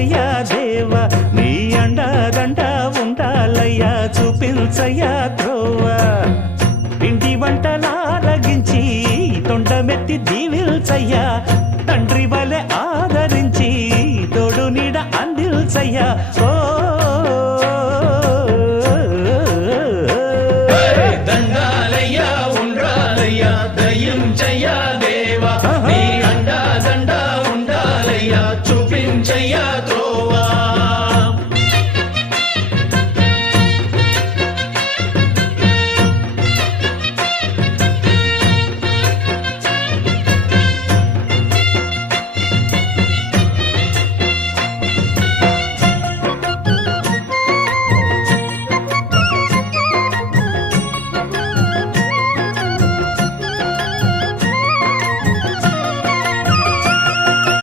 చూపించయ్యా దేవ నీ అండదండ ఉండాలయ్యా చూపించయ్యా ద్రోవ ఇంటి వంటలారగించి తొండమెత్తి దీవిల్చయ్యా తండ్రి వలె ఆదరించి తోడు నీడ అందిల్చయ్యా ఓ దయ్యం జయా దేవా.